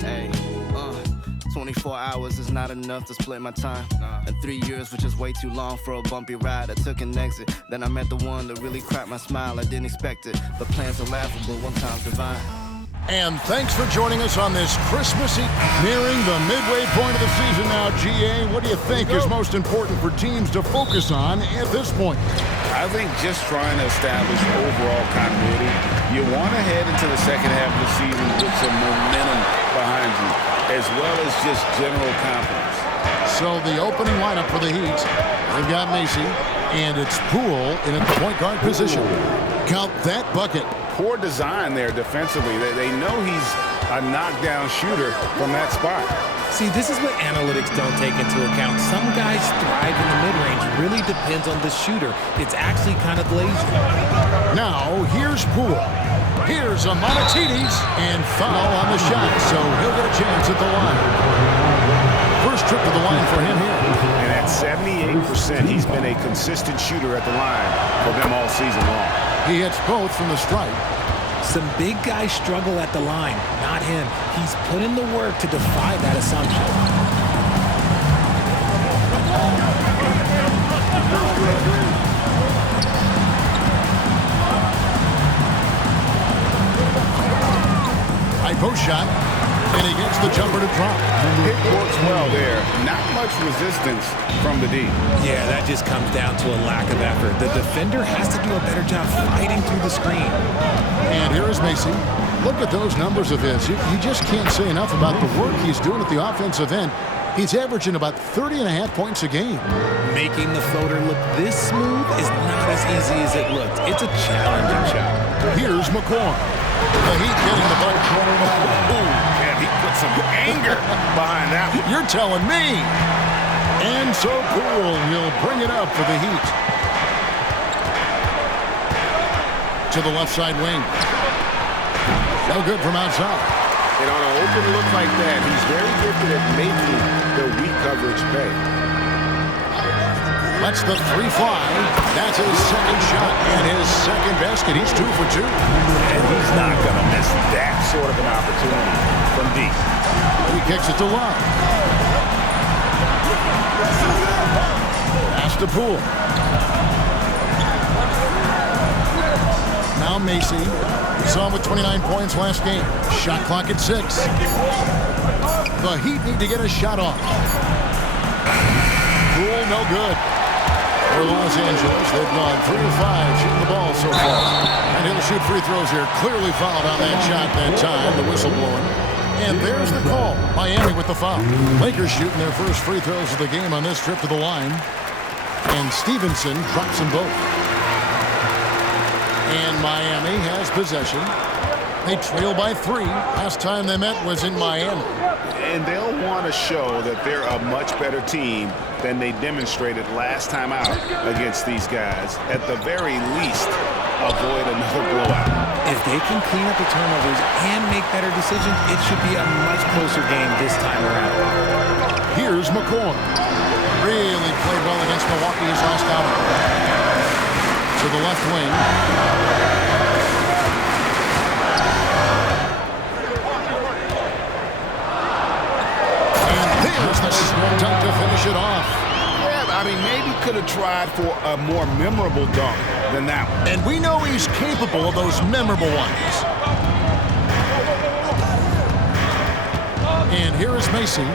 Hey, 24 hours is not enough to split my time. And 3 years was just way too long for a bumpy ride. I took an exit, then I met the one that really cracked my smile. I didn't expect it, but plans are laughable, one time's divine. And thanks for joining us on this Christmas Eve. Nearing the midway point of the season now, GA, what do you think is most important for teams to focus on at this point? I think just trying to establish overall continuity. You want to head into the second half of the season with some momentum behind you, as well as just general confidence. So the opening lineup for the Heat, they've got Macy, and it's Poole in at the point guard position. Count that bucket. Poor design there defensively. They know he's a knockdown shooter from that spot. See, this is what analytics don't take into account. Some guys thrive in the mid-range. Really depends on the shooter. It's actually kind of lazy. Now, here's Poole. Here's a Monatides, and foul on the shot, so he'll get a chance at the line. First trip to the line for him here. And at 78%, he's been a consistent shooter at the line for them all season long. He hits both from the stripe. Some big guys struggle at the line, not him. He's put in the work to defy that assumption. High post shot, and he gets the jumper to drop. It works well there. Not much resistance from the D. Yeah, that just comes down to a lack of effort. The defender has to do a better job fighting through the screen. And here is Macy. Look at those numbers of his. You just can't say enough about the work he's doing at the offensive end. He's averaging about 30.5 points a game. Making the floater look this smooth is not as easy as it looked. It's a challenging shot. Here's McCoy. The Heat getting the ball. Yeah, he put some anger behind that one. You're telling me. And so Poole will bring it up for the Heat. To the left side wing. No good from outside. And on an open look like that, he's very gifted at making the weak coverage pay. That's the 3 fly. That's his second shot and his second basket. He's 2 for 2. And he's not going to miss that sort of an opportunity from deep. He kicks it to Love. Pass to Poole. Now Macy. We saw him with 29 points last game. Shot clock at 6. The Heat need to get a shot off. Poole, no good. For Los Angeles, they've gone 3 of 5 shooting the ball so far. And he'll shoot free throws here. Clearly fouled on that shot that time, the whistle blowing. And there's the call. Miami with the foul. Lakers shooting their first free throws of the game on this trip to the line. And Stevenson drops them both. And Miami has possession. They trail by 3. Last time they met was in Miami. And they'll want to show that they're a much better team than they demonstrated last time out against these guys. At the very least, avoid another blowout. If they can clean up the turnovers and make better decisions, it should be a much closer game this time around. Here's McCoy. Really played well against Milwaukee his last outing. To the left wing. And there's the dunk to finish it off. Yeah, I mean, maybe could have tried for a more memorable dunk than that one. And we know he's capable of those memorable ones. And here is Macy.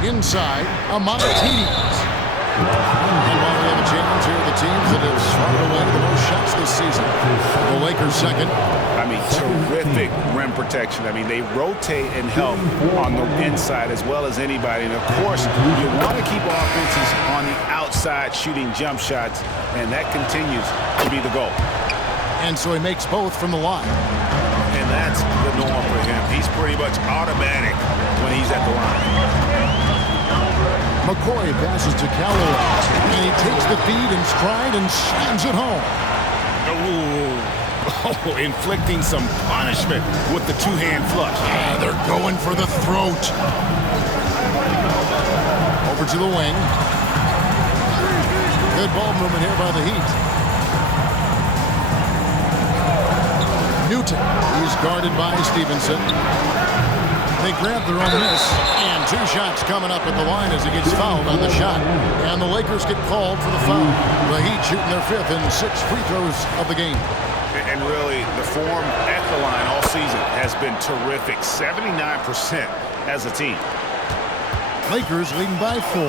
Inside, Monatides. And while we have a challenge here, the teams that have swatted away the most shots this season. The Lakers second. I mean, terrific rim protection. I mean, they rotate and help on the inside as well as anybody. And, of course, you want to keep offenses on the outside shooting jump shots, and that continues to be the goal. And so he makes both from the line. And that's the norm for him. He's pretty much automatic when he's at the line. McCoy passes to Callaway, and he takes the feed in stride and slams it home. Ooh, Oh, inflicting some punishment with the two-hand flush. They're going for the throat. Over to the wing. Good ball movement here by the Heat. Newton. He's guarded by Stevenson. They grab their own miss. And 2 shots coming up at the line as he gets fouled on the shot. And the Lakers get called for the foul. The Heat shooting their 5th and 6th free throws of the game. And really, the form at the line all season has been terrific. 79% as a team. Lakers leading by 4.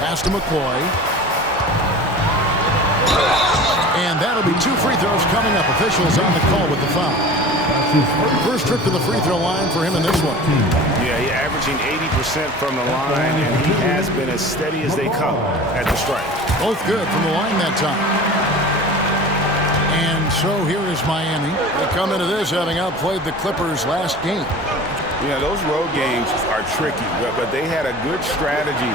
Pass to McCoy. And that'll be 2 free throws coming up. Officials on the call with the foul. First trip to the free throw line for him in this one. Yeah, he's averaging 80% from the line, and he has been as steady as they come at the strike. Both good from the line that time. And so here is Miami. They come into this having outplayed the Clippers last game. Yeah, those road games are tricky, but they had a good strategy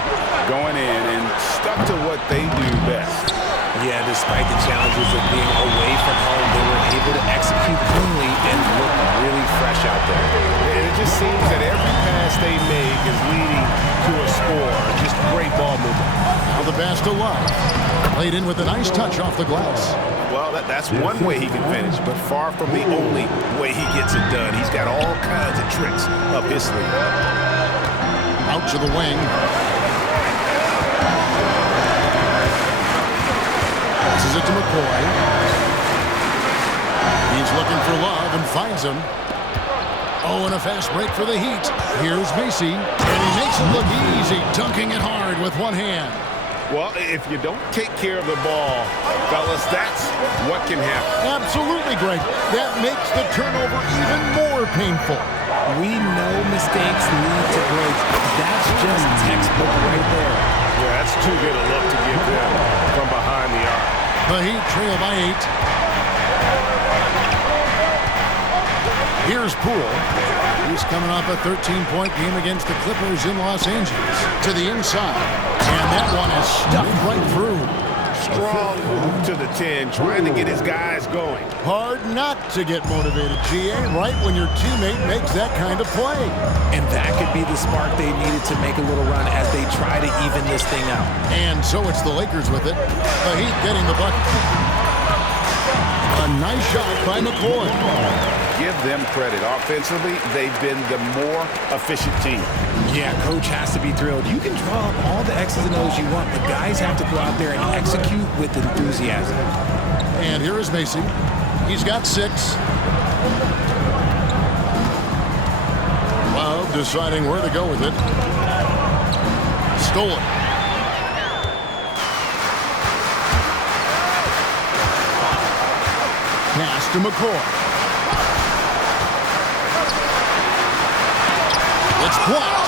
going in and stuck to what they do best. Yeah, despite the challenges of being away from home, they were able to execute cleanly and look really fresh out there. And it just seems that every pass they make is leading to a score. Just great ball movement. Now the pass to Love. Played in with a nice touch off the glass. Well, that's one way he can finish, but far from the only way he gets it done. He's got all kinds of tricks up his sleeve. Out to the wing. Passes it to McCoy. He's looking for Love and finds him. Oh, and a fast break for the Heat. Here's Macy, and he makes it look easy, dunking it hard with one hand. Well, if you don't take care of the ball, fellas, that's what can happen. Absolutely great. That makes the turnover even more painful. We know mistakes lead to breaks. That's just textbook right there. Yeah, that's too good a look to give them from behind the arc. The Heat trail by 8. Here's Poole. He's coming off a 13-point game against the Clippers in Los Angeles. To the inside. And that one is stuffed right through. Strong move to the 10, trying to get his guys going. Hard not to get motivated, GA, right when your teammate makes that kind of play. And that could be the spark they needed to make a little run as they try to even this thing out. And so it's the Lakers with it. The Heat getting the bucket. A nice shot by McCoy. Give them credit. Offensively, they've been the more efficient team. Yeah, coach has to be thrilled. You can draw up all the X's and O's you want, but guys have to go out there and execute with enthusiasm. And here is Macy. He's got 6. Love deciding where to go with it. Stolen. Pass to McCoy. It's blocked.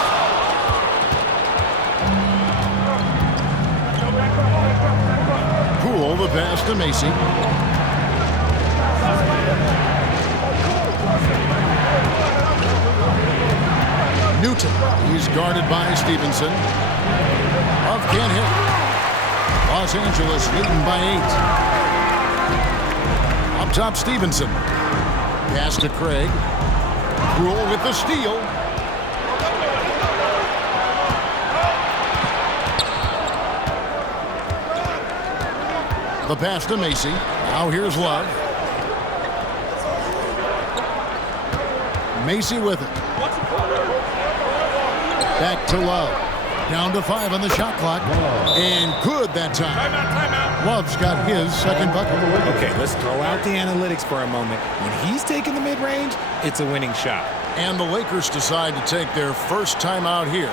Poole the pass to Macy. Newton. He's guarded by Stevenson. Love can't hit. Los Angeles leading by 8. Up top, Stevenson. Pass to Craig. Poole with the steal. The pass to Macy. Now here's Love. Macy with it. Back to Love. Down to 5 on the shot clock. And good that time. Timeout. Love's got his second bucket. Okay, let's throw out the analytics for a moment. When he's taking the mid-range, it's a winning shot. And the Lakers decide to take their first time out here.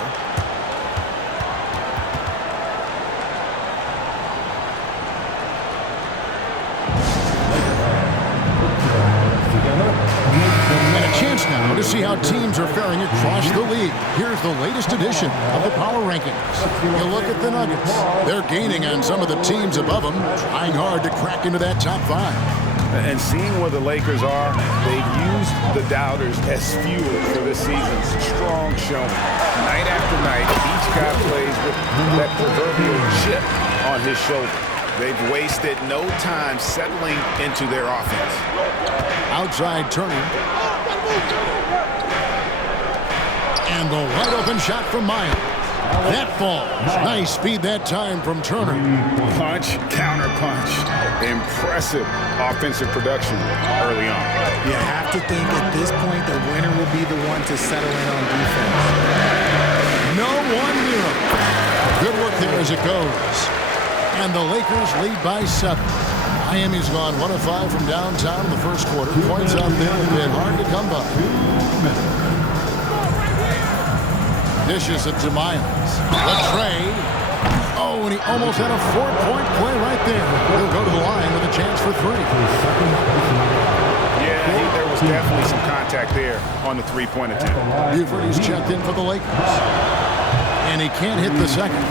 Now to see how teams are faring across the league. Here's the latest edition of the Power Rankings. You look at the Nuggets. They're gaining on some of the teams above them, trying hard to crack into that top 5. And seeing where the Lakers are, they've used the doubters as fuel for this season's strong showing. Night after night, each guy plays with that proverbial chip on his shoulder. They've wasted no time settling into their offense. Outside Turner. And the wide open shot from Miles. That falls. Nice speed that time from Turner. Punch, counter punch. Impressive offensive production early on. You have to think at this point the winner will be the one to settle in on defense. No one near him. Good work there as it goes. And the Lakers lead by 7. Miami's gone 1 of 5 from downtown in the first quarter. Points out there have been hard to come by. Dishes it to Miles. The tray. Oh, and he almost had a 4-point play right there. He'll go to the line with a chance for 3. Yeah, there was definitely some contact there on the three-point attempt. Buford is checked in for the Lakers. And he can't hit the second.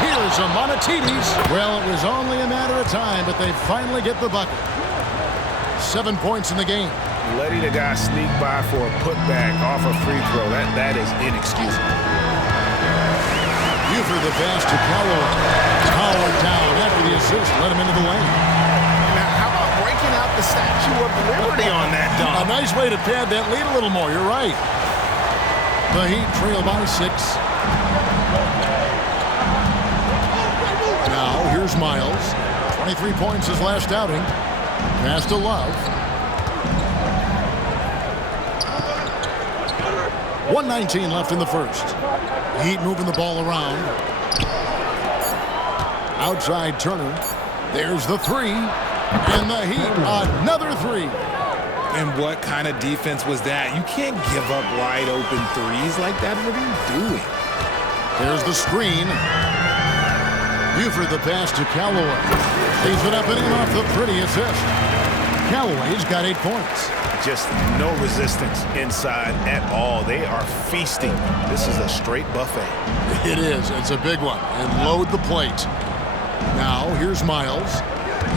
Here's a Monetides. Well, it was only a matter of time, but they finally get the bucket. 7 points in the game. Letting the guy sneak by for a putback off a free throw, that is inexcusable. Buford the pass to Callaway. Powered down after the assist, let him into the lane. Now, how about breaking out the Statue of Liberty on that dunk? A nice way to pad that lead a little more, you're right. The Heat trail by 6. Now, here's Miles. 23 points his last outing. Pass to Love. 1:19 left in the first. Heat moving the ball around. Outside Turner. There's the 3. And the Heat, another 3. And what kind of defense was that? You can't give up wide open threes like that. What are you doing? There's the screen. Buford the pass to Callaway. Leaves it up and in off the pretty assist. Callaway's got 8 points. Just no resistance inside at all. They are feasting. This is a straight buffet. It is. It's a big one. And load the plate. Now, here's Miles.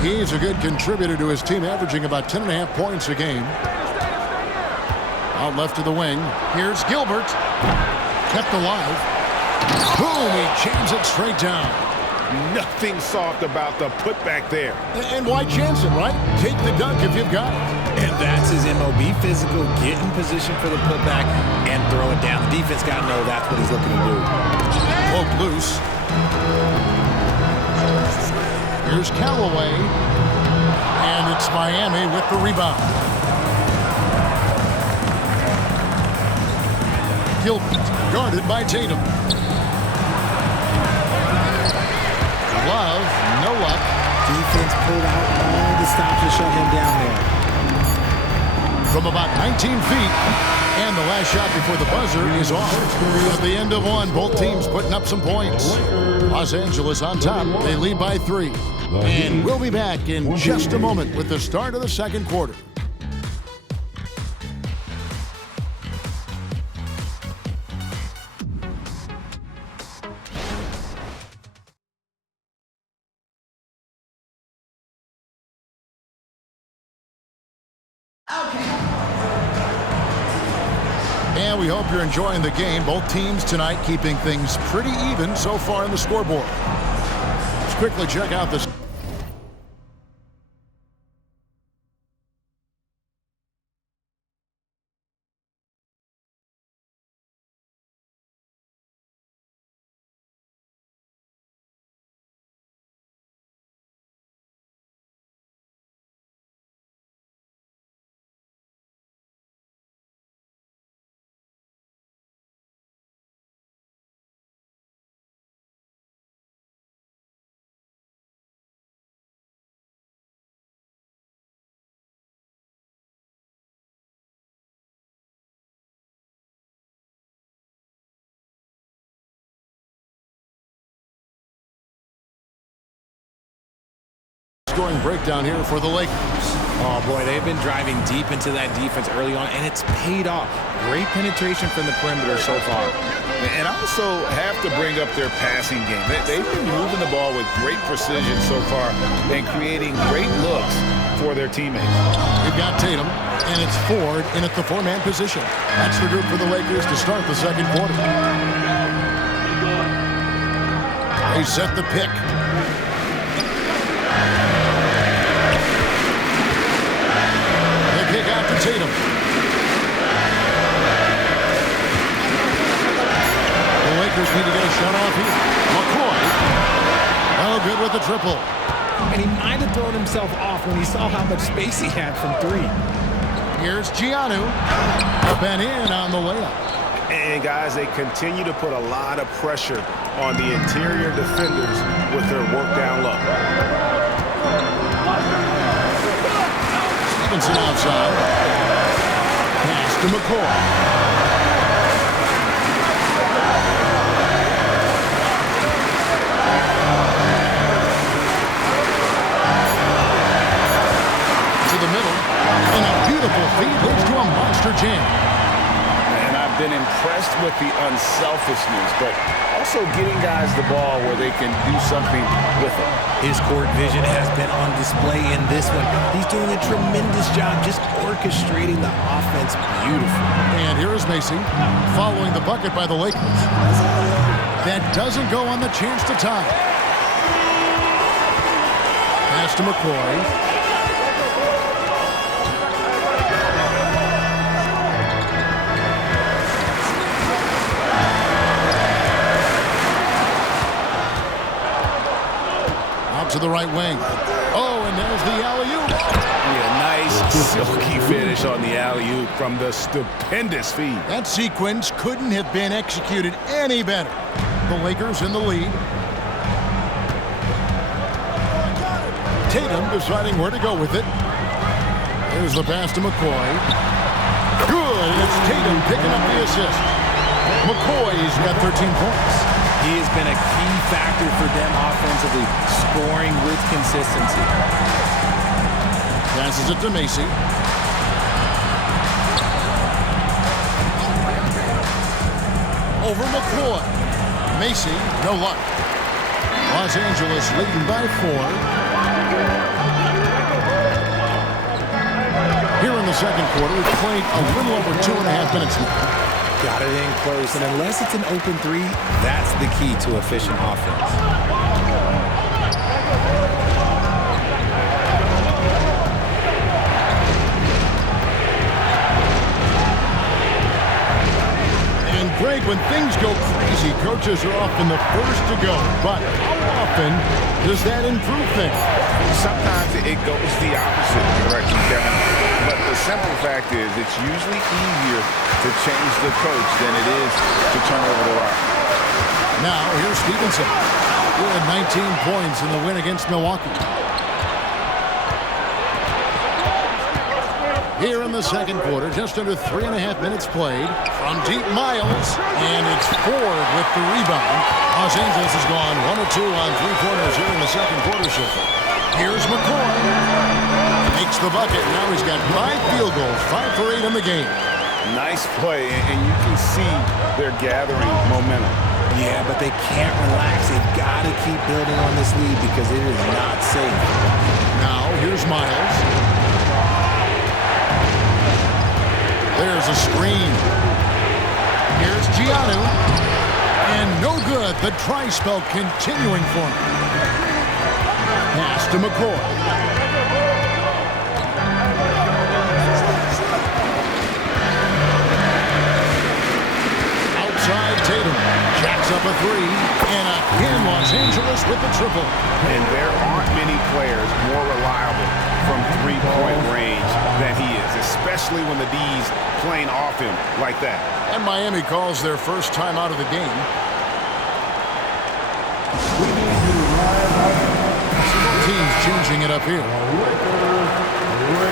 He's a good contributor to his team, averaging about 10.5 points a game. Out left to the wing. Here's Gilbert. Kept alive. Boom! He jams it straight down. Nothing soft about the putback there. And why chance it, right? Take the dunk if you've got it. And that's his MO. Be physical, get in position for the putback, and throw it down. The defense got to know that's what he's looking to do. Poked loose. Here's Callaway. And it's Miami with the rebound. Gilbert guarded by Tatum. Love, no luck. Defense pulled out all the stops to shut him down there. From about 19 feet. And the last shot before the buzzer is off. At the end of one, both teams putting up some points. Los Angeles on top. They lead by 3. And we'll be back in just a moment with the start of the second quarter. And we hope you're enjoying the game. Both teams tonight keeping things pretty even so far in the scoreboard. Let's quickly check out this. Scoring breakdown here for the Lakers. Oh, boy, they've been driving deep into that defense early on, and it's paid off. Great penetration from the perimeter so far. And also have to bring up their passing game. They've been moving the ball with great precision so far and creating great looks for their teammates. We've got Tatum, and it's Ford in at the four-man position. That's the group for the Lakers to start the second quarter. They set the pick. They kick out to Tatum. The Lakers need to get a shot off here. McCoy. Oh, good with the triple. And he might have thrown himself off when he saw how much space he had from three. Here's Giannou. Up and in on the layup. And, guys, they continue to put a lot of pressure on the interior defenders with their work down low. Stevenson outside. Pass to McCoy. To the middle. And a beautiful feed leads to a monster jam. And I've been impressed with the unselfishness, but also getting guys the ball where they can do something with it. His court vision has been on display in this one. He's doing a tremendous job just orchestrating the offense beautifully. And here is Macy following the bucket by the Lakers. That doesn't go on the chance to tie. Pass to McCoy. To the right wing. Oh, and there's the alley-oop. Yeah, nice silky finish on the alley-oop from the stupendous feed. That sequence couldn't have been executed any better. The Lakers in the lead. Tatum deciding where to go with it. Here's the pass to McCoy. Good, and it's Tatum picking up the assist. McCoy's got 13 points. He has been a key factor for them offensively, scoring with consistency. Passes it to Macy. Over McCoy. Macy, no luck. Los Angeles leading by 4. Here in the second quarter, we've played a little over 2.5 minutes now. Got it in close, and unless it's an open three, that's the key to efficient offense. And Greg, when things go crazy, coaches are often the first to go. But how often does that improve things? Sometimes it goes the opposite direction, Kevin. But the simple fact is it's usually easier to change the coach than it is to turn over the rock. Now, here's Stevenson. He had 19 points in the win against Milwaukee. Here in the second quarter, just under 3.5 minutes played. From deep, Miles, and it's Ford with the rebound. Los Angeles has gone 1 of 2 on three-pointers here in the second quarter so far. Here's McCoy. Makes the bucket. Now he's got 5 field goals, 5 for 8 in the game. Nice play, and you can see they're gathering momentum. Yeah, but they can't relax. They've got to keep building on this lead because it is not safe. Now, here's Miles. There's a screen. Here's Giannou. And no good. The try spell continuing for him. Pass to McCoy. Tatum jacks up a 3, and again Los Angeles with the triple. And there aren't many players more reliable from three-point range than he is, especially when the D's playing off him like that. And Miami calls their first time out of the game. Teams changing it up here.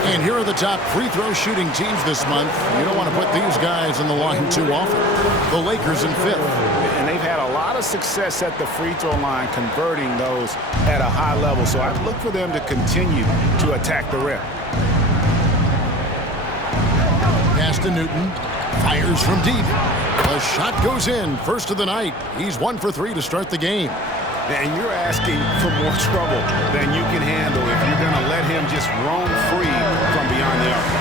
And here are the top free throw shooting teams this month. You don't want to put these guys in the line too often. The Lakers in 5th. And they've had a lot of success at the free throw line converting those at a high level. So I'd look for them to continue to attack the rim. Pass to Newton. Fires from deep. The shot goes in. First of the night. He's 1 for 3 to start the game. And you're asking for more trouble than you can handle if you're going to let him just roam free from beyond the arc.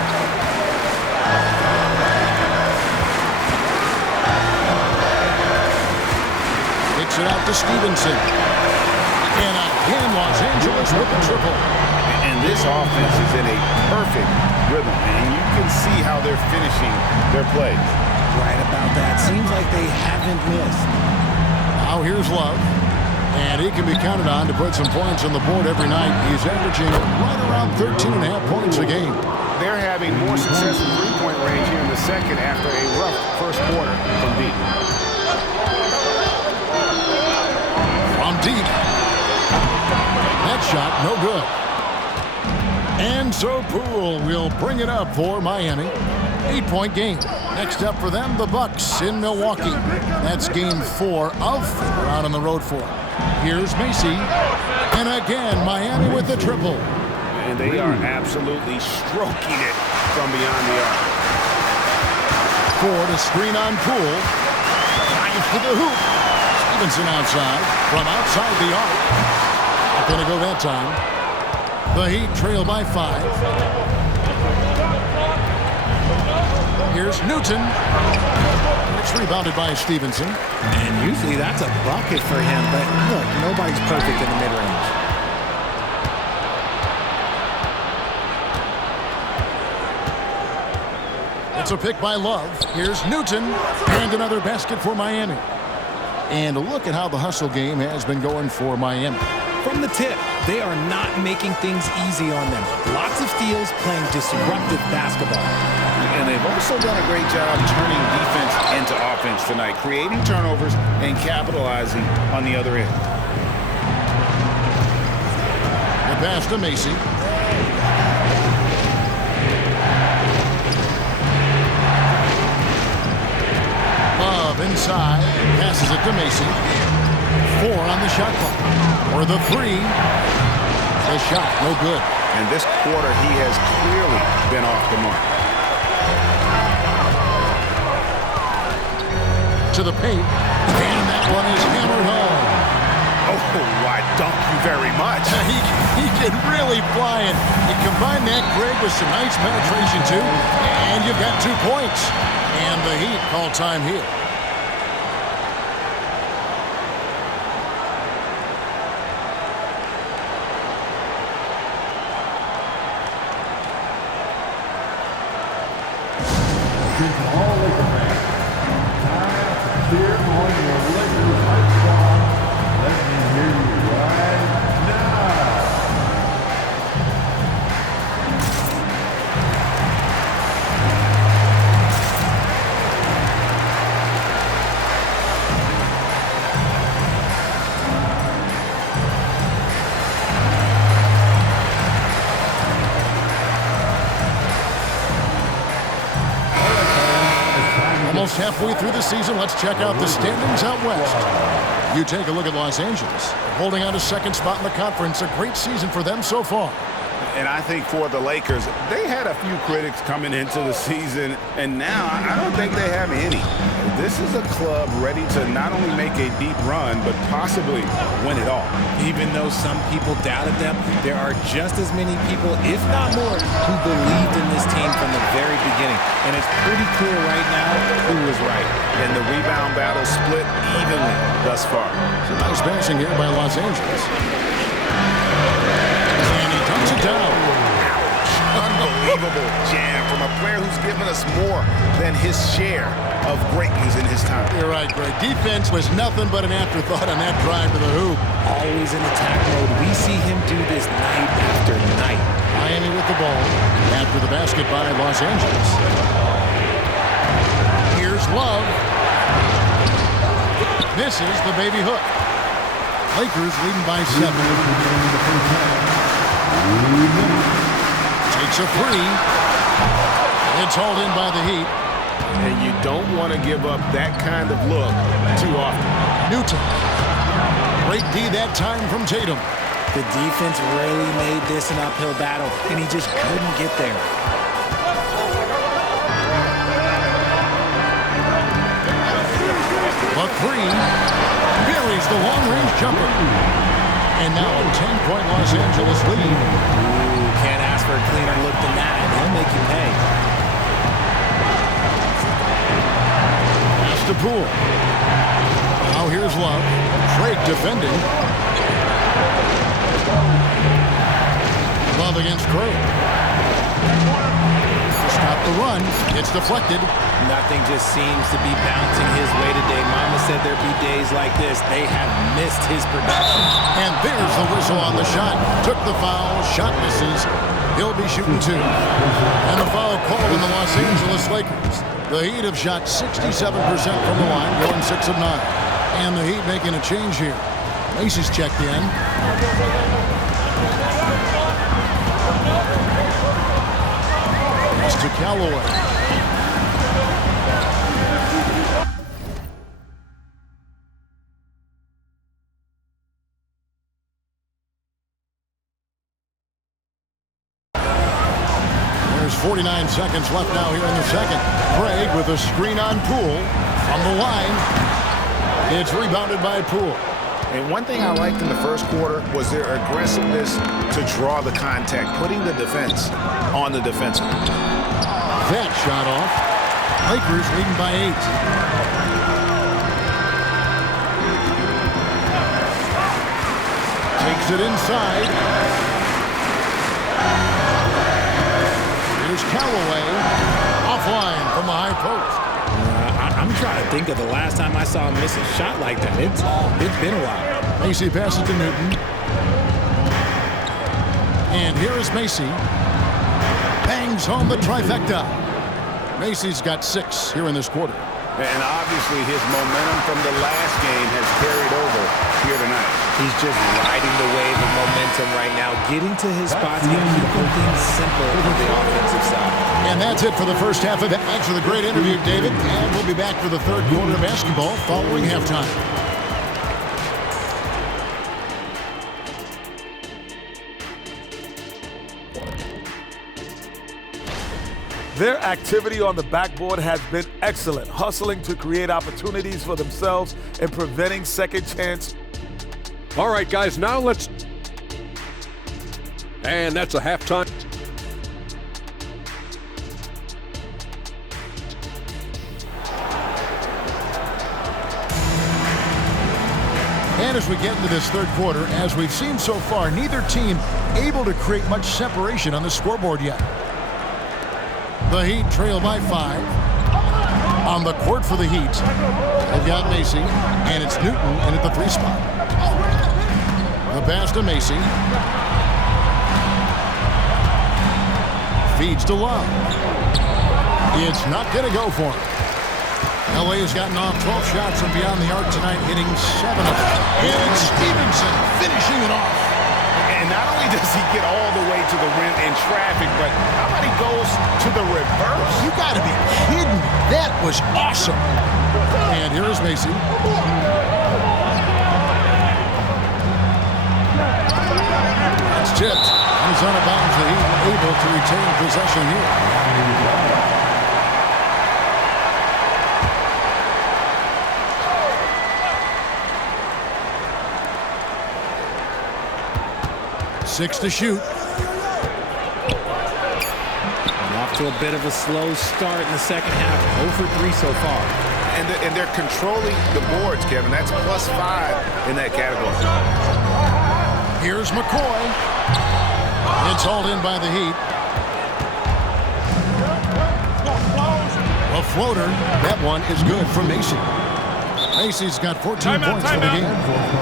Kicks it out to Stevenson. And again, Los Angeles with the triple. And this offense is in a perfect rhythm, and you can see how they're finishing their plays. Right about that. Seems like they haven't missed. Now here's Love. And he can be counted on to put some points on the board every night. He's averaging right around 13.5 points a game. They're having more success in three-point range here in the second after a rough first quarter from deep. From deep. That shot, no good. And so Poole will bring it up for Miami. 8-point game. Next up for them, the Bucks in Milwaukee. That's game 4 of 4 out on the road for them. Here's Macy. And again, Miami with the triple. And they are absolutely stroking it from beyond the arc. 4 to screen on Poole. 5 to the hoop. Stevenson outside. From outside the arc. Not going to go that time. The Heat trail by 5. Here's Newton. It's rebounded by Stevenson. And usually that's a bucket for him, but look, nobody's perfect in the mid-range. It's a pick by Love. Here's Newton. And another basket for Miami. And look at how the hustle game has been going for Miami. From the tip, they are not making things easy on them. Lots of steals, playing disruptive basketball. And they've also done a great job turning defense into offense tonight, creating turnovers and capitalizing on the other end. The pass to Macy. Love inside. Passes it to Macy. 4 on the shot clock. For the 3. The shot, no good. And this quarter, he has clearly been off the mark. To the paint, and that one is hammered home. Oh, why dunk you very much. He can really fly, and you combine that, Greg, with some nice penetration, too, and you've got 2 points. And the Heat call time here. Almost halfway through the season, let's check out the standings out west. You take a look at Los Angeles, holding on to second spot in the conference. A great season for them so far. And I think for the Lakers, they had a few critics coming into the season, and now I don't think they have any. This is a club ready to not only make a deep run, but possibly win it all. Even though some people doubted them, there are just as many people, if not more, who believed in this team from the very beginning. And it's pretty clear right now who was right. And the rebound battle split evenly thus far. Some nice passing here by Los Angeles. And he dumps it down. Unbelievable jam from a player who's given us more than his share of greatness in his time. You're right, Greg. Defense was nothing but an afterthought on that drive to the hoop. Always in attack mode. We see him do this night after night. Miami with the ball after the basket by Los Angeles. Here's Love. Misses the baby hook. Lakers leading by 7. Takes a free. It's hauled in by the Heat. And you don't want to give up that kind of look too often. Newton. Great D that time from Tatum. The defense really made this an uphill battle, and he just couldn't get there. The three. Buries the long-range jumper. And now a 10-point Los Angeles lead. Ooh, can't ask for a cleaner look than that. He'll make you pay. Pass to Poole. Now here's Love. Drake defending. Love against Crow. To stop the run. It's deflected. Nothing just seems to be bouncing his way today. Mama said there'd be days like this. They have missed his production. And there's the whistle on the shot. Took the foul. Shot misses. He'll be shooting two. And the foul called on the Los Angeles Lakers. The Heat have shot 67% from the line, going 6 of 9. And the Heat making a change here. Macy's checked in. Pass to Callaway. There's 49 seconds left now here in the second. Craig with a screen on Poole. From the line. It's rebounded by Poole. And one thing I liked in the first quarter was their aggressiveness to draw the contact, putting the defense on the defensive. That shot off. Lakers leading by 8. Takes it inside. Here's Callaway. Offline from the high post. I'm trying to think of the last time I saw him miss a shot like that. It's been a while. Macy passes to Newton. And here is Macy. Bangs home the trifecta. Macy's got 6 here in this quarter. And obviously his momentum from the last game has carried over here tonight. He's just riding the wave of momentum right now, getting to his spots and keeping things simple on the offensive side. And that's it for the first half of it. Thanks for the great interview, David. And we'll be back for the third quarter of basketball following halftime. Their activity on the backboard has been excellent, hustling to create opportunities for themselves and preventing second chance. All right, guys, now let's... And that's a halftime. And as we get into this third quarter, as we've seen so far, neither team able to create much separation on the scoreboard yet. The Heat trail by 5. On the court for the Heat, they've got Macy, and it's Newton in at the 3 spot. The pass to Macy. Feeds to Love. It's not going to go for him. LA has gotten off 12 shots from beyond the arc tonight, hitting 7 of them. And it's Stevenson finishing it off. And not only does he get all the way to the rim in traffic, but how about he goes to the reverse? You got to be kidding me. That was awesome. And here is Macy. It's tipped. And he's out of bounds. The Heat able to retain possession here. 6 to shoot. Off to a bit of a slow start in the second half. 0 for 3 so far. And they're controlling the boards, Kevin. That's +5 in that category. Here's McCoy. It's hauled in by the Heat. A floater. That one is good for Macy. Macy's got 14 points for the game.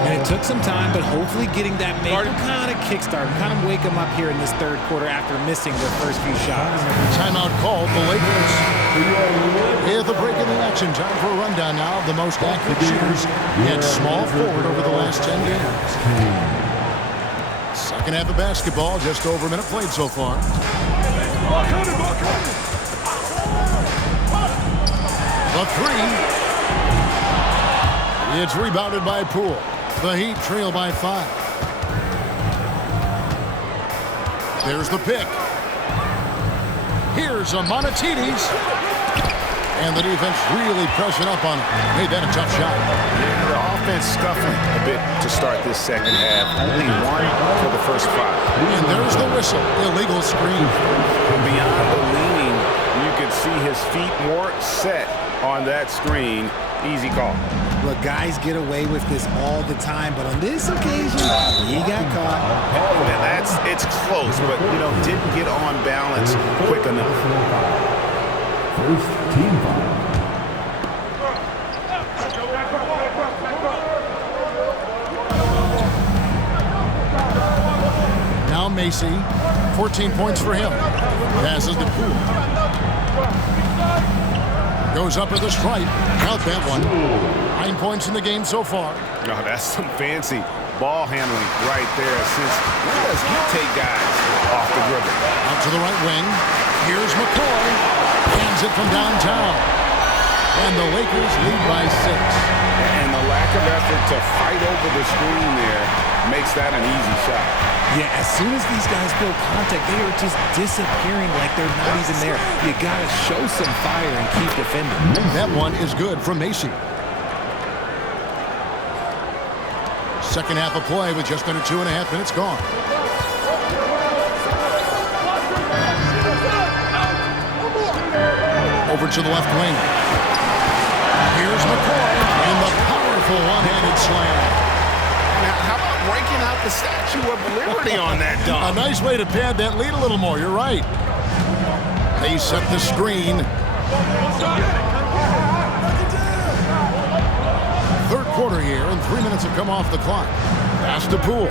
And it took some time, but hopefully getting that make him kind of kickstart, kind of wake him up here in this third quarter after missing their first few shots. Timeout called the Lakers. At the break in the action, time for a rundown now of the most accurate shooters at small forward over the last 10 games. Second half of basketball, just over a minute played so far. The 3. It's rebounded by Poole. The Heat trail by 5. There's the pick. Here's a Monetides. And the defense really pressing up on it. Made that a tough shot. Yeah, the offense scuffling a bit to start this second half. Only one for the first 5. And there's the whistle. Illegal screen. Beyond the leaning, you could see his feet more set on that screen. Easy call. Look, guys get away with this all the time, but on this occasion, he got caught. And it's close, but, didn't get on balance quick enough. First team foul. Now Macy, 14 points for him. Passes to Poole. Goes up to the stripe. Out that one. 9 points in the game so far. No, that's some fancy ball handling right there. Since when does he take guys off the dribble? Out to the right wing. Here's McCoy. Hands it from downtown. And the Lakers lead by 6. And the lack of effort to fight over the screen there makes that an easy shot. Yeah, as soon as these guys feel contact, they are just disappearing like they're not even there. You got to show some fire and keep defending. That one is good from Macy. Second half of play with just under 2.5 minutes gone. Over to the left wing. Here's McCoy and the powerful one-handed slam. Now, how about breaking out the Statue of Liberty on that dunk? A nice way to pad that lead a little more. You're right. They set the screen. Third quarter here, and 3 minutes have come off the clock. Pass to Poole.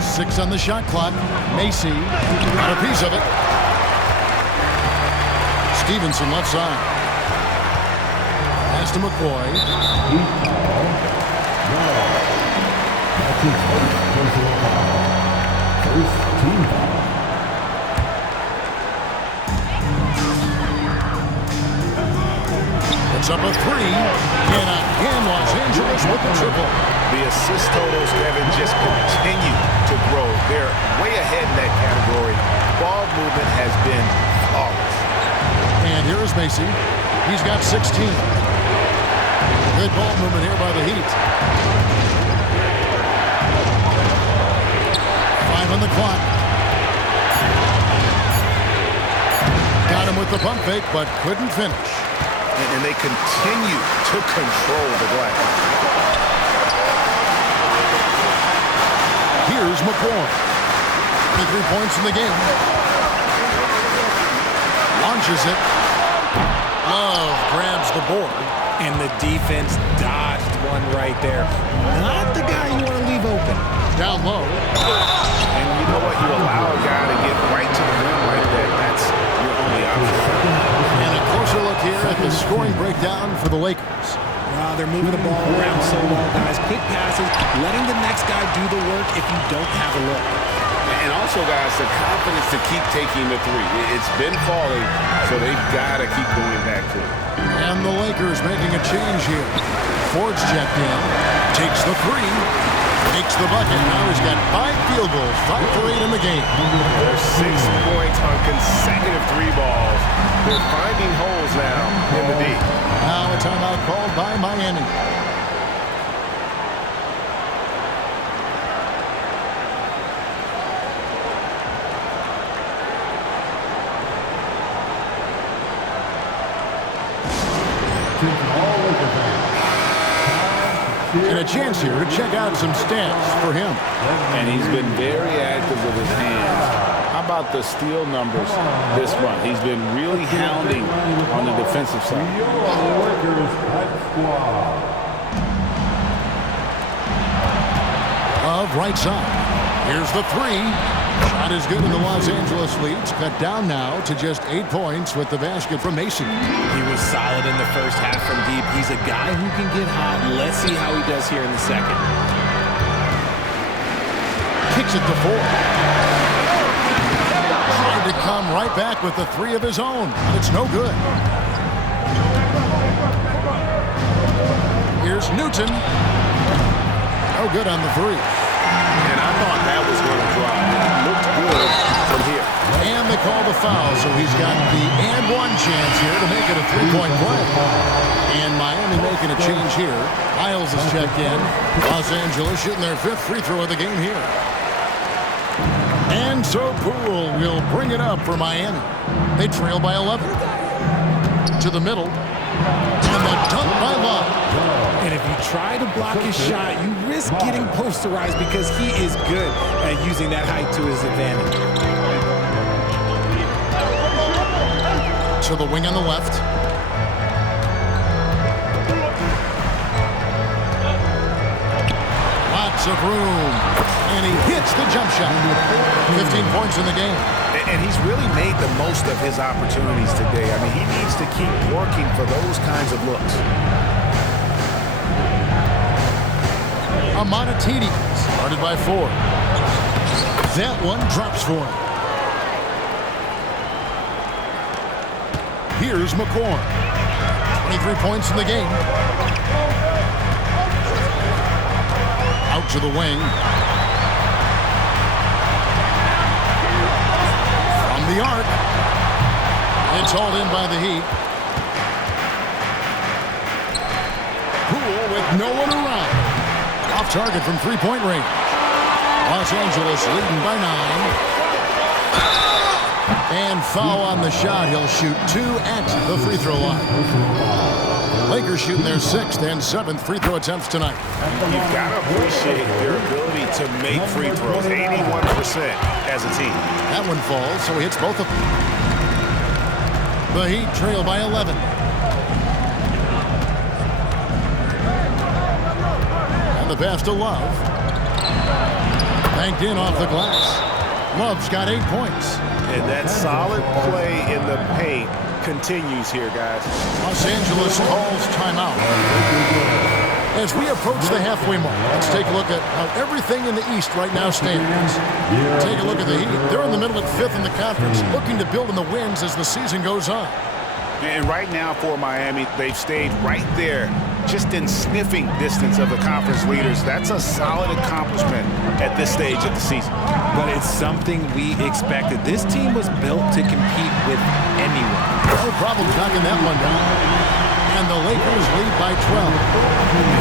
6 on the shot clock. Macy got a piece of it. Stevenson left side. Pass to McCoy. First team foul. It's up a 3. And again, Los Angeles with the triple. The assist totals, Kevin, just continue to grow. They're way ahead in that category. Ball movement has been flawless. And here is Macy. He's got 16. Good ball movement here by the Heat. 5 on the clock. Got him with the pump fake, but couldn't finish. And they continue to control the glass. Here's McCoy. 23 points in the game. Launches it. Love grabs the board. And the defense dodged one right there. Not the guy you want to leave open. Down low. And you know what? You allow a guy to get right to the rim like that. That's your only option. And a closer look here at the scoring breakdown for the Lakers. They're moving the ball around so well, guys. Quick passes, letting the next guy do the work if you don't have a look. And also, guys, the confidence to keep taking the 3. It's been falling, so they've got to keep going back to it. And the Lakers making a change here. Ford's checked in, takes the 3, makes the bucket. Now he's got 5 field goals, 5 for 8 in the game. There's 6 points on consecutive 3 balls. They're finding holes now in the D. Now a timeout called by Miami. And a chance here to check out some stats for him. And he's been very active with his hands. How about the steal numbers this month? He's been really hounding on the defensive side. Of right side. Here's the 3. Shot is good in the Los Angeles leads. Cut down now to just 8 points with the basket from Macy. He was solid in the first half from deep. He's a guy who can get hot. Let's see how he does here in the second. Kicks it to 4. Trying to come right back with the 3 of his own, but it's no good. Here's Newton. No good on the 3. And I thought that was going to drop. It looked good from here. And the call the foul, so he's got the and one chance here to make it a three-point play. And Miami making a change here. Miles is checked in. Los Angeles shooting their 5th free throw of the game here. And so Poole will bring it up for Miami. They trail by 11. To the middle. And the dunk by Love. And if you try to block his shot, you risk getting posterized because he is good at using that height to his advantage. To the wing on the left. Lots of room. And he hits the jump shot. 15 points in the game. And he's really made the most of his opportunities today. I mean, he needs to keep working for those kinds of looks. Amonatidi started by 4. That one drops for him. Here's McCorn. 23 points in the game. Out to the wing. From the arc. It's hauled in by the Heat. Poole with no one around. Off target from three-point range. Los Angeles leading by 9. And foul on the shot. He'll shoot 2 at the free throw line. Lakers shooting their 6th and 7th free throw attempts tonight. You've got to appreciate their ability to make free throws. 81% as a team. That one falls, so he hits both of them. The Heat trail by 11. The pass to Love. Banked in off the glass. Love's got 8 points. And that solid play in the paint continues here, guys. Los Angeles calls timeout. As we approach the halfway mark, let's take a look at how everything in the East right now stands. Take a look at the Heat. They're in the middle at 5th in the conference, looking to build in the wins as the season goes on. And right now for Miami, they've stayed right there, just in sniffing distance of the conference leaders. That's a solid accomplishment at this stage of the season. But it's something we expected. This team was built to compete with anyone. No problem knocking that one down. And the Lakers lead by 12.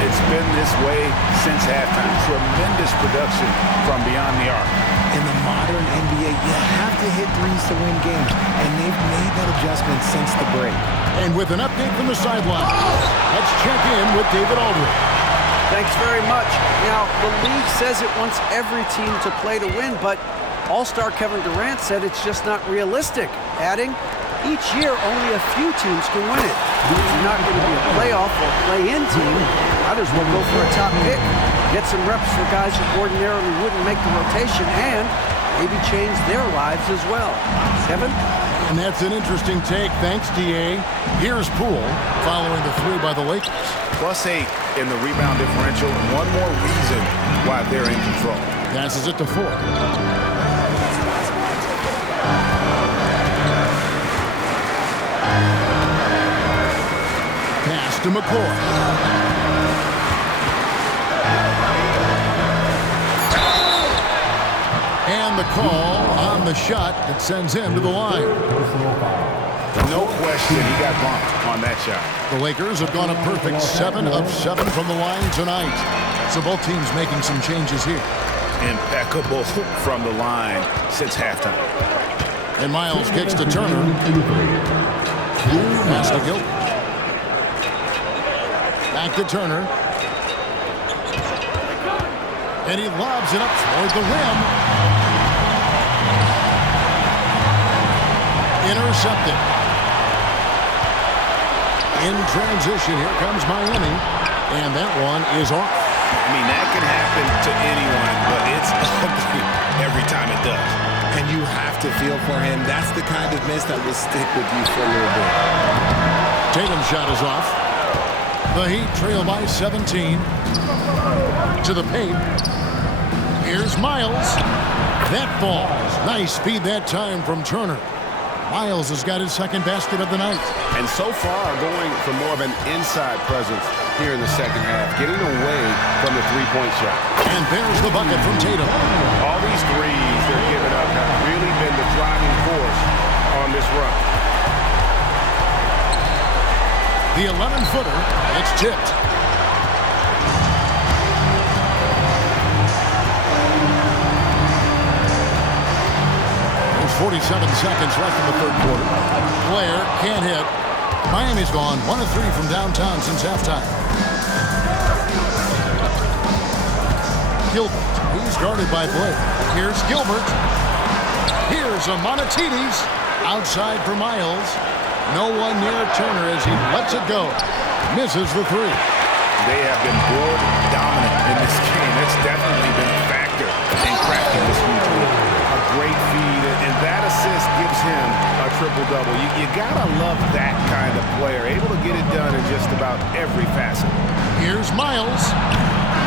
It's been this way since halftime. Tremendous production from beyond the arc. In the modern NBA, you have to hit threes to win games, and they've made that adjustment since the break. And with an update from the sideline, let's check in with David Aldridge. Thanks very much. Now, the league says it wants every team to play to win, but All-Star Kevin Durant said it's just not realistic, adding, each year only a few teams can win it. If you're not going to be a playoff or play-in team, might as well go for a top pick. Get some reps for guys who ordinarily wouldn't make the rotation and maybe change their lives as well. Kevin? And that's an interesting take. Thanks, D.A. Here's Poole following the 3 by the Lakers. +8 in the rebound differential. One more reason why they're in control. Passes it to 4. Pass to McCoy. And the call on the shot that sends him to the line. No question he got bumped on that shot. The Lakers have gone a perfect 7 of 7 from the line tonight. So both teams making some changes here. Impeccable from the line since halftime. And Miles kicks to Turner. Pass to Gilbert. Back to Turner. And he lobs it up toward the rim. Intercepted. In transition, here comes Miami. And that one is off. I mean, that can happen to anyone, but it's ugly every time it does. And you have to feel for him. That's the kind of miss that will stick with you for a little bit. Tatum's shot is off. The Heat trail by 17. To the paint. Here's Miles. That falls. Nice speed that time from Turner. Miles has got his second basket of the night. And so far going for more of an inside presence here in the second half, getting away from the three-point shot. And there's the bucket from Tatum. All these threes they're giving up have really been the driving force on this run. The 11-footer, it's tipped. There's 47 seconds left in the third quarter. Blair can't hit. Miami's gone 1 of 3 from downtown since halftime. Gilbert, he's guarded by Blair. Here's Gilbert. Here's Amanatides. Outside for Miles. No one near Turner as he lets it go. Misses the three. They have been board dominant in this game. That's definitely been a factor in crafting this huge lead. A great feed, and that assist gives him a triple-double. You gotta love that kind of player, able to get it done in just about every facet. Here's Miles.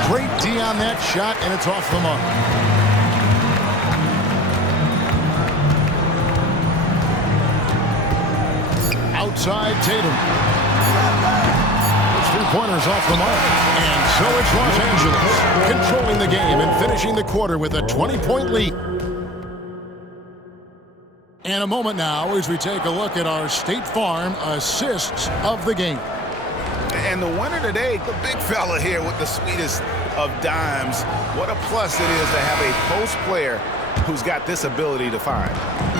Great D on that shot, and it's off the mark. Outside Tatum. His three-pointers off the mark. And so it's Los Angeles controlling the game and finishing the quarter with a 20-point lead. And a moment now as we take a look at our State Farm assists of the game. And the winner today, the big fella here with the sweetest of dimes. What a plus it is to have a post player who's got this ability to find.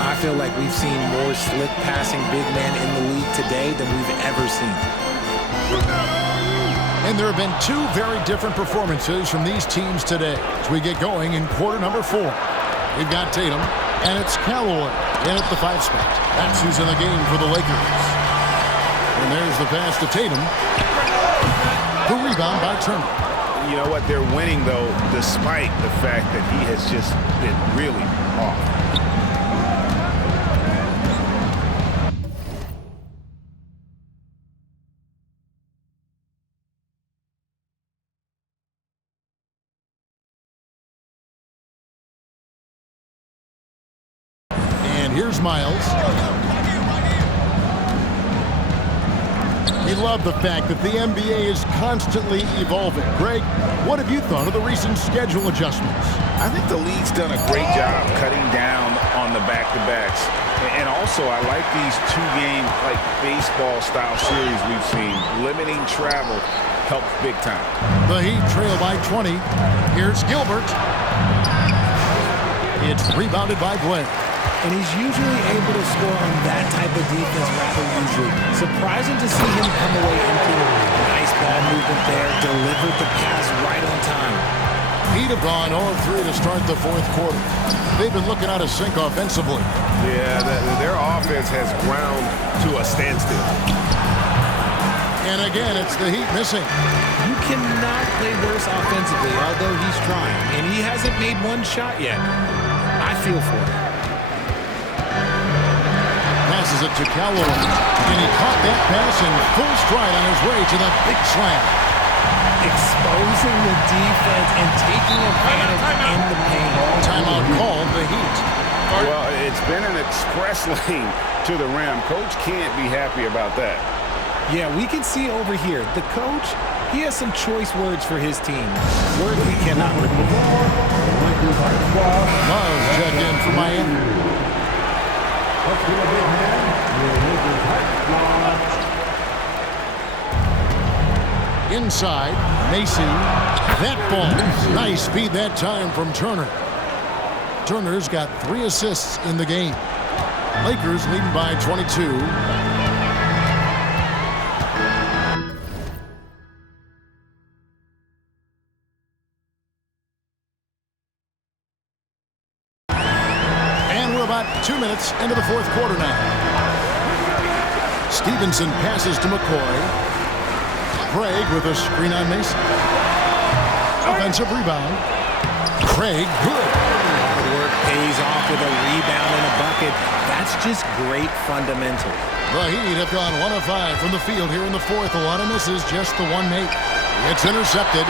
I feel like we've seen more slick passing big men in the league today than we've ever seen. And there have been two very different performances from these teams today as we get going in quarter number 4. We've got Tatum, and it's Callaway in at the 5 spot. That's who's in the game for the Lakers. And there's the pass to Tatum. The rebound by Turner. You know what? They're winning, though, despite the fact that he has just been really off. And here's Miles. We love the fact that the NBA is constantly evolving. Greg, what have you thought of the recent schedule adjustments? I think the league's done a great job cutting down on the back-to-backs. And also, I like these two-game, like baseball-style series we've seen. Limiting travel helps big time. The Heat trail by 20. Here's Gilbert. It's rebounded by Blair. And he's usually able to score on that type of defense rather easily. Surprising to see him come away empty. Nice ball movement there. Delivered the pass right on time. Heat have gone 0-3 to start the fourth quarter. They've been looking out of sync offensively. Yeah, their offense has ground to a standstill. And again, it's the Heat missing. You cannot play worse offensively, although he's trying. And he hasn't made one shot yet. I feel for him. Passes it to Callaway. And he caught that pass in full stride on his way to the big slam. Exposing the defense and taking advantage in the paint. Timeout called the Heat. Well, it's been an express lane to the rim. Coach can't be happy about that. Yeah, we can see over here. The coach, he has some choice words for his team. Words we cannot repeat. Love checked in for Miami. Inside, Macy. That ball. Nice speed that time from Turner. Turner's got 3 assists in the game. Lakers leading by 22. And we're about 2 minutes into the fourth quarter now. Stevenson passes to McCoy. Craig with a screen on Mason. Offensive rebound. Craig, good. Hard work pays off with a rebound and a bucket. That's just great fundamentals. The Heat have gone 1 of 5 from the field here in the fourth. A lot of misses, just the one make. It's intercepted.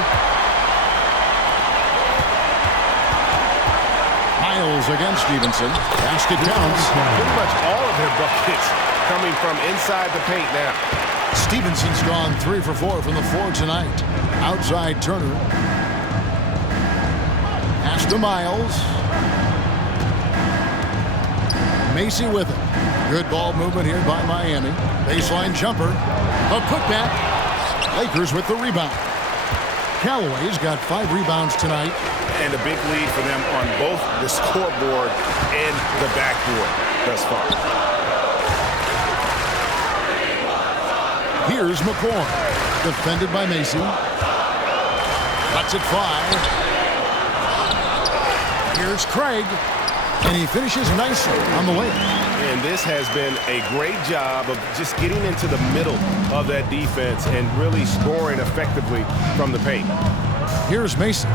Miles against Stevenson. Basket counts. Pretty much all of their buckets coming from inside the paint now. Stevenson's gone 3 for 4 from the floor tonight. Outside Turner. Pass to Miles. Macy with it. Good ball movement here by Miami. Baseline jumper. A putback. Lakers with the rebound. Callaway's got 5 rebounds tonight. And a big lead for them on both the scoreboard and the backboard thus far. Here's McCoy. Defended by Macy. Lets it fly. Here's Craig. And he finishes nicely on the layup. And this has been a great job of just getting into the middle of that defense and really scoring effectively from the paint. Here's Mason.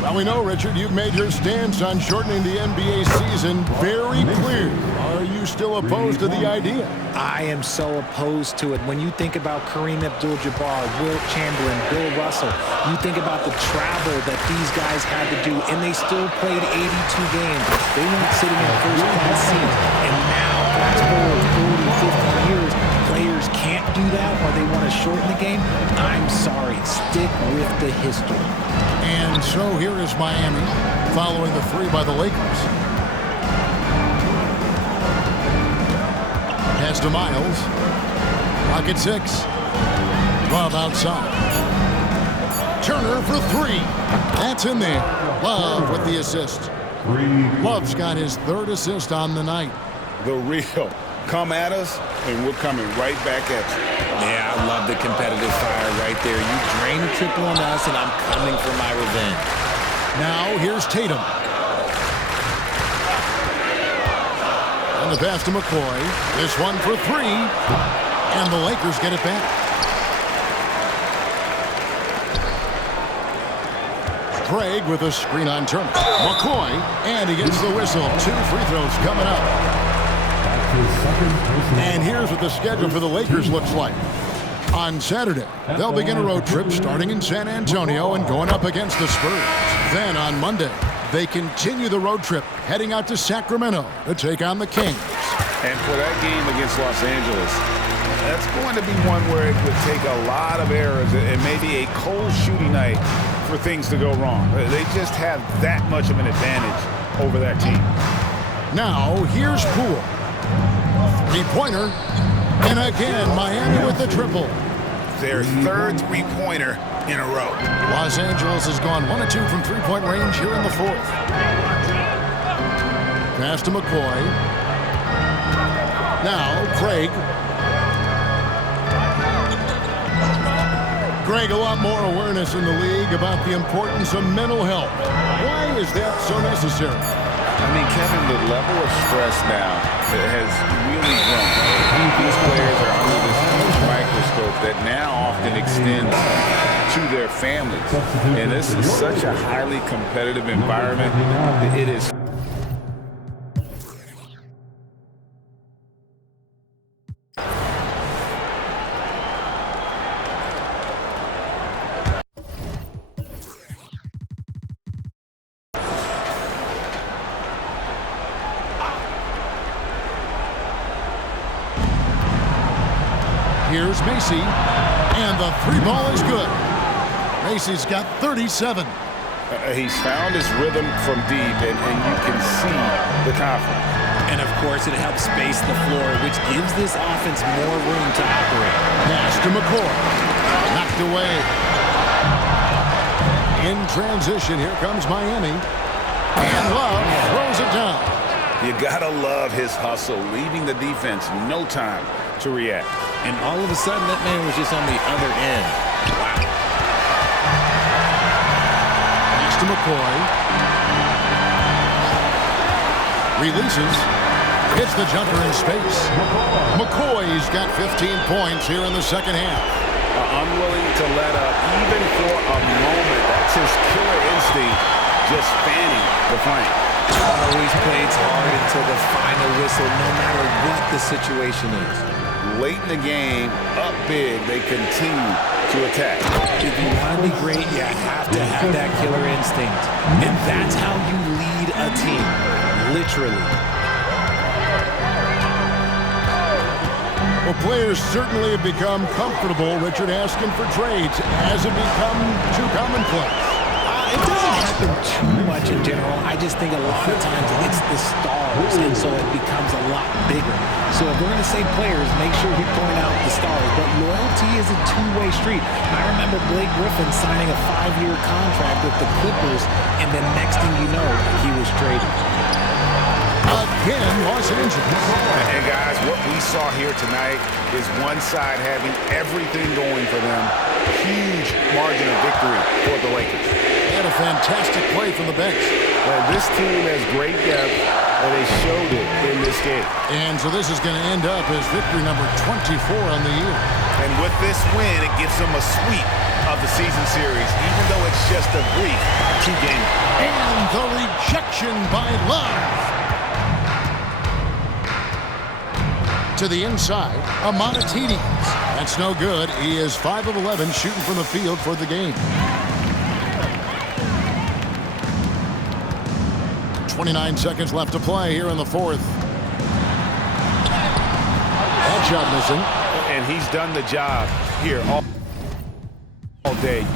Well, we know, Richard, you've made your stance on shortening the NBA season very clear. Are you still opposed to the idea? I am so opposed to it. When you think about Kareem Abdul-Jabbar, Wilt Chamberlain, Bill Russell, you think about the travel that these guys had to do, and they still played 82 games. They weren't sitting in first-class seats. And now, fast forward 40, 50 years, players can't do that or they want to shorten the game. I'm sorry. Stick with the history. And so here is Miami following the 3 by the Lakers. Pass to Miles. Rocket 6. Love outside. Turner for 3. That's in there. Love with the assist. Love's got his 3rd assist on the night. The real. Come at us, and we're coming right back at you. Yeah, I love the competitive fire right there. You drain a triple on us, and I'm coming for my revenge. Now here's Tatum. And the pass to McCoy. This one for 3. And the Lakers get it back. Craig with a screen on Turner. McCoy, and he gets the whistle. 2 free throws coming up. And here's what the schedule for the Lakers looks like. On Saturday, they'll begin a road trip starting in San Antonio and going up against the Spurs. Then on Monday, they continue the road trip heading out to Sacramento to take on the Kings. And for that game against Los Angeles, that's going to be one where it would take a lot of errors and maybe a cold shooting night for things to go wrong. They just have that much of an advantage over that team. Now, here's Poole. 3-pointer. And again, Miami with the triple. Their 3rd 3-pointer in a row. Los Angeles has gone 1 of 2 from 3-point range here in the 4th. Pass to McCoy. Now, Craig. Craig, a lot more awareness in the league about the importance of mental health. Why is that so necessary? I mean, Kevin, the level of stress now has really grown. These players are under this huge microscope that now often extends to their families. And this is such a highly competitive environment. It is. Here's Macy, and the 3 ball is good. Macy's got 37. He's found his rhythm from deep, and you can see the confidence. And, of course, it helps space the floor, which gives this offense more room to operate. Pass to McCoy. Knocked away. In transition, here comes Miami. And Love throws it down. You got to love his hustle, leaving the defense no time to react. And all of a sudden, that man was just on the other end. Wow. Pass to McCoy. Releases. Hits the jumper in space. McCoy's got 15 points here in the second half. Unwilling to let up even for a moment. That's his killer instinct, just fanning the flame. Always plays hard until the final whistle, no matter what the situation is. Late in the game, up big, they continue to attack. If you want to be great, you have to have that killer instinct. And that's how you lead a team, literally. Well, players certainly have become comfortable, Richard, asking for trades. Has it become too commonplace? It doesn't happen too much in general. I just think a lot of times it's the stars, and so it becomes a lot bigger. So if we're going to say players, make sure we point out the stars. But loyalty is a two-way street. I remember Blake Griffin signing a 5-year contract with the Clippers, and then next thing you know, he was traded. Again, Los Angeles. And guys, what we saw here tonight is one side having everything going for them. Huge margin of victory for the Lakers. And a fantastic play from the bench. Well, this team has great depth, and they showed it in this game. And so this is going to end up as victory number 24 on the year. And with this win, it gives them a sweep of the season series, even though it's just a brief 2-game. And the rejection by Love. To the inside, Amonatidis. That's no good. He is 5 of 11 shooting from the field for the game. 29 seconds left to play here in the fourth. That shot missing. And he's done the job here all day.